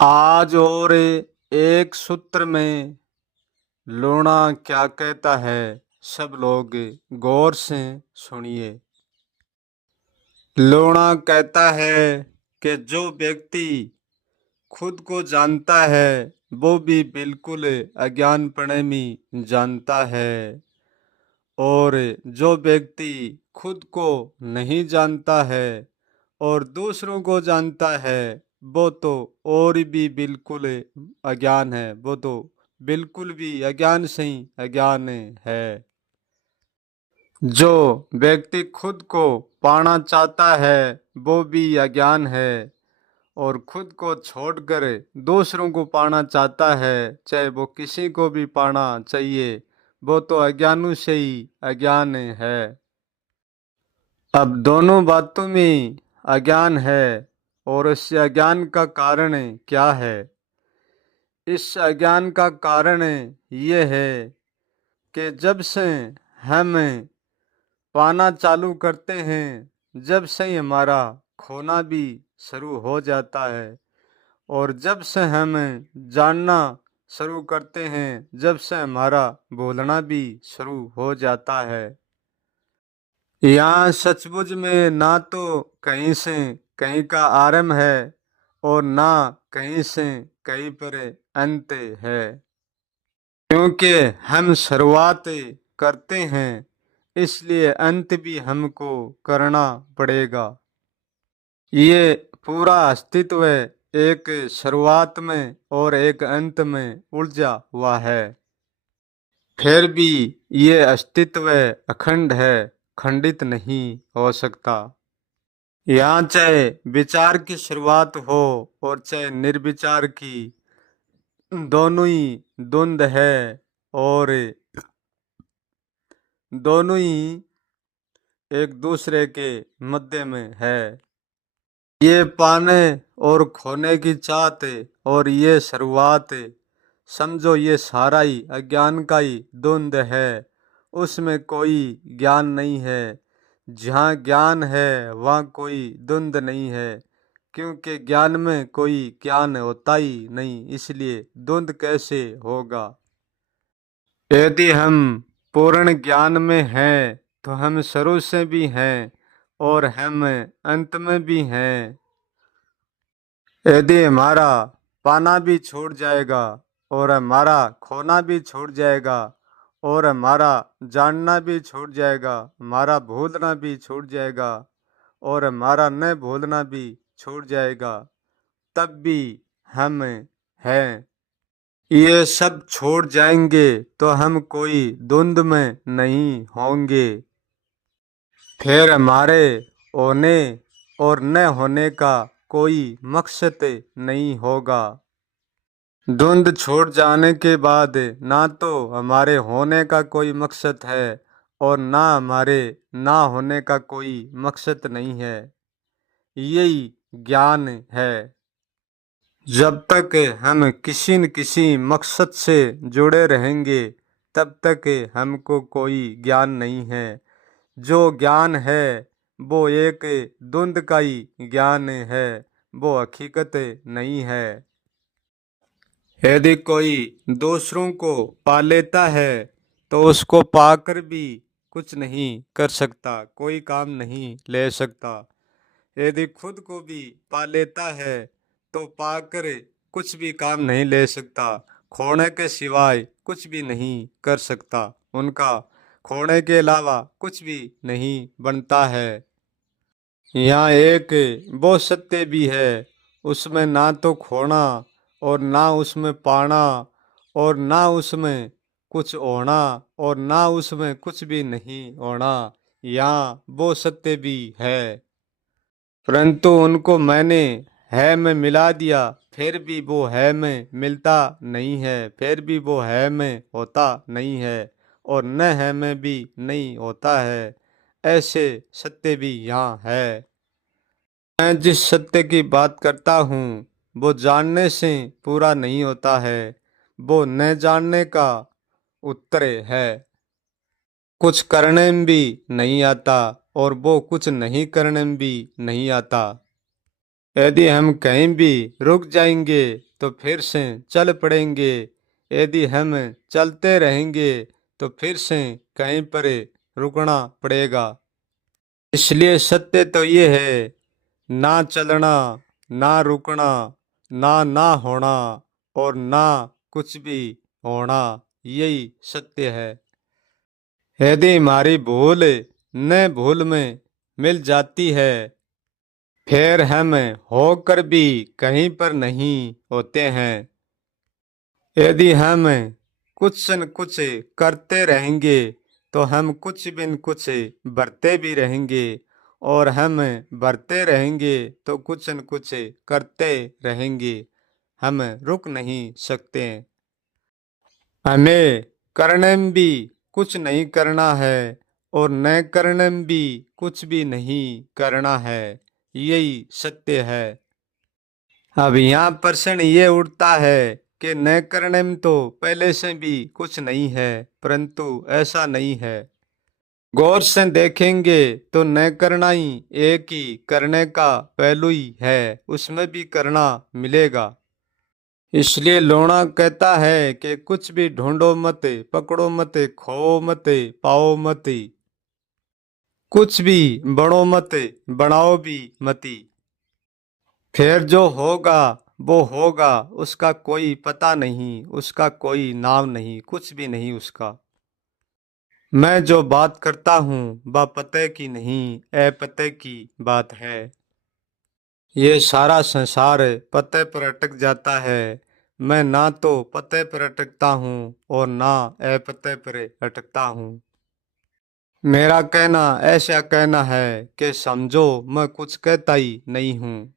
आज और एक सूत्र में लूणा क्या कहता है, सब लोग गौर से सुनिए। लूणा कहता है कि जो व्यक्ति खुद को जानता है वो भी बिल्कुल अज्ञानपणे में जानता है, और जो व्यक्ति खुद को नहीं जानता है और दूसरों को जानता है वो तो और भी बिल्कुल अज्ञान है, वो तो बिल्कुल भी अज्ञान से ही अज्ञान है। जो व्यक्ति खुद को पाना चाहता है वो भी अज्ञान है, और खुद को छोड़कर दूसरों को पाना चाहता है, चाहे वो किसी को भी पाना चाहिए, वो तो अज्ञानों से ही अज्ञान है। अब दोनों बातों में अज्ञान है, और इस अज्ञान का कारण क्या है? इस अज्ञान का कारण ये है कि जब से हम पाना चालू करते हैं, जब से ही हमारा खोना भी शुरू हो जाता है, और जब से हम जानना शुरू करते हैं, जब से हमारा बोलना भी शुरू हो जाता है। यहाँ सचमुच में ना तो कहीं से कहीं का आरंभ है, और ना कहीं से कहीं पर अंत है, क्योंकि हम शुरुआत करते हैं इसलिए अंत भी हमको करना पड़ेगा। ये पूरा अस्तित्व एक शुरुआत में और एक अंत में उलझा हुआ है, फिर भी ये अस्तित्व अखंड है, खंडित नहीं हो सकता। यहाँ चाहे विचार की शुरुआत हो और चाहे निर्विचार की, दोनों ही द्वंद है, और दोनों ही एक दूसरे के मध्य में है। ये पाने और खोने की चाहत और ये शुरुआत, समझो ये सारा ही अज्ञान का ही द्वंद है, उसमें कोई ज्ञान नहीं है। जहाँ ज्ञान है वहाँ कोई द्वंद नहीं है, क्योंकि ज्ञान में कोई ज्ञान होता ही नहीं, इसलिए द्वंद कैसे होगा? यदि हम पूर्ण ज्ञान में हैं तो हम शुरू से भी हैं और हम अंत में भी हैं। यदि हमारा पाना भी छूट जाएगा और हमारा खोना भी छूट जाएगा और हमारा जानना भी छूट जाएगा, हमारा भूलना भी छूट जाएगा और हमारा न भूलना भी छूट जाएगा, तब भी हम हैं। ये सब छोड़ जाएंगे तो हम कोई द्वंद में नहीं होंगे, फिर हमारे होने और न होने का कोई मकसद नहीं होगा। द्वंद छोड़ जाने के बाद ना तो हमारे होने का कोई मकसद है और ना हमारे ना होने का कोई मकसद नहीं है। यही ज्ञान है। जब तक हम किसी न किसी मकसद से जुड़े रहेंगे तब तक हमको कोई ज्ञान नहीं है। जो ज्ञान है वो एक द्वंद का ही ज्ञान है, वो हकीकत नहीं है। यदि कोई दूसरों को पा लेता है तो उसको पाकर भी कुछ नहीं कर सकता, कोई काम नहीं ले सकता। यदि खुद को भी पा लेता है तो पाकर कुछ भी काम नहीं ले सकता, खोने के सिवाय कुछ भी नहीं कर सकता, उनका खोने के अलावा कुछ भी नहीं बनता है। यहाँ एक वो सत्य भी है, उसमें ना तो खोना और ना उसमें पाना और ना उसमें कुछ होना और ना उसमें कुछ भी नहीं होना। यहाँ वो सत्य भी है, परंतु उनको मैंने है में मिला दिया, फिर भी वो है में मिलता नहीं है, फिर भी वो है में होता नहीं है और न है में भी नहीं होता है। ऐसे सत्य भी यहाँ है। मैं जिस सत्य की बात करता हूँ वो जानने से पूरा नहीं होता है, वो न जानने का उत्तर है। कुछ करने में भी नहीं आता और वो कुछ नहीं करने में भी नहीं आता। यदि हम कहीं भी रुक जाएंगे तो फिर से चल पड़ेंगे। यदि हम चलते रहेंगे तो फिर से कहीं पर रुकना पड़ेगा। इसलिए सत्य तो ये है, ना चलना, ना रुकना, ना होना और ना कुछ भी होना, यही सत्य है। यदि हमारी भूल न भूल में मिल जाती है, फिर हम होकर भी कहीं पर नहीं होते हैं। यदि हम कुछ न कुछ करते रहेंगे तो हम कुछ बिन कुछ भरते भी रहेंगे, और हम भरते रहेंगे तो कुछ न कुछ करते रहेंगे। हम रुक नहीं सकते। हमें करने में भी कुछ नहीं करना है और न करने में भी कुछ भी नहीं करना है, यही सत्य है। अब यहाँ प्रश्न ये उठता है कि न करने में तो पहले से भी कुछ नहीं है, परंतु ऐसा नहीं है। गौर से देखेंगे तो न करना ही एक ही करने का पहलू ही है, उसमें भी करना मिलेगा। इसलिए लोणा कहता है कि कुछ भी ढूंढो मत, पकड़ो मत, खो मत, पाओ मत, कुछ भी बनो मत, बनाओ भी मती। फिर जो होगा वो होगा, उसका कोई पता नहीं, उसका कोई नाम नहीं, कुछ भी नहीं उसका। मैं जो बात करता हूँ वह पते की नहीं, अपते की बात है। ये सारा संसार पते पर अटक जाता है। मैं ना तो पते पर अटकता हूँ और ना अपते पर अटकता हूँ। मेरा कहना ऐसा कहना है कि समझो मैं कुछ कहता ही नहीं हूँ।